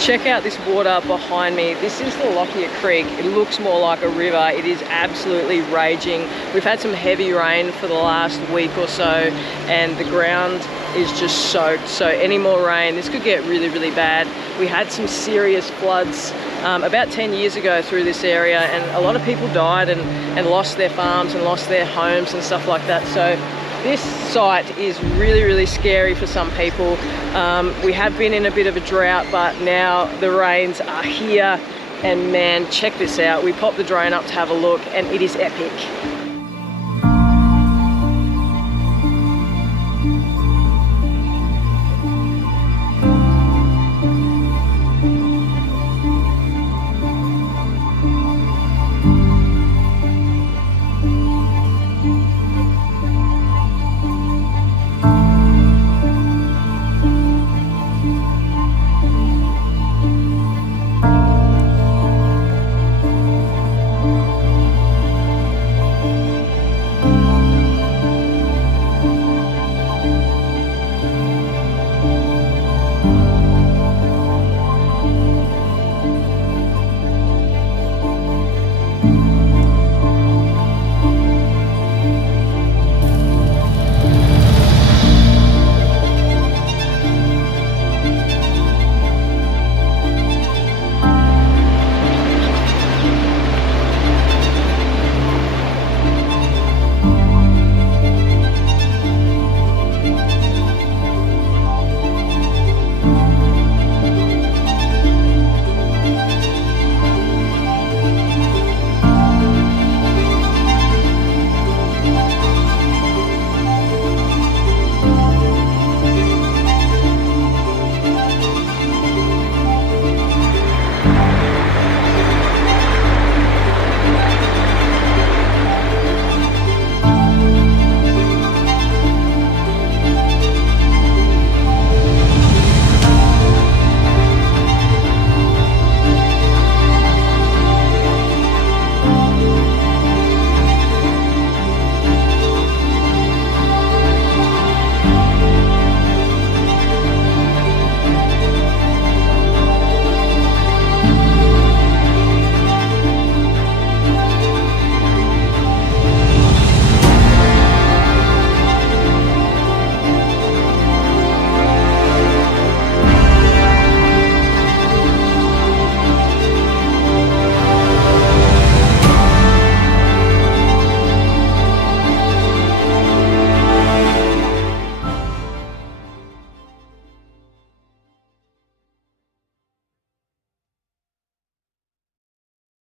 check out this water behind me. This is the Lockyer Creek. It looks more like a river. It is absolutely raging. We've had some heavy rain for the last week or so, and the ground is just soaked. So any more rain, this could get really, really bad. We had some serious floods about 10 years ago through this area, and a lot of people died and lost their farms and lost their homes and stuff like that. So this site is really, really scary for some people. We have been in a bit of a drought, but now the rains are here, and man, check this out. We popped the drone up to have a look, and it is epic.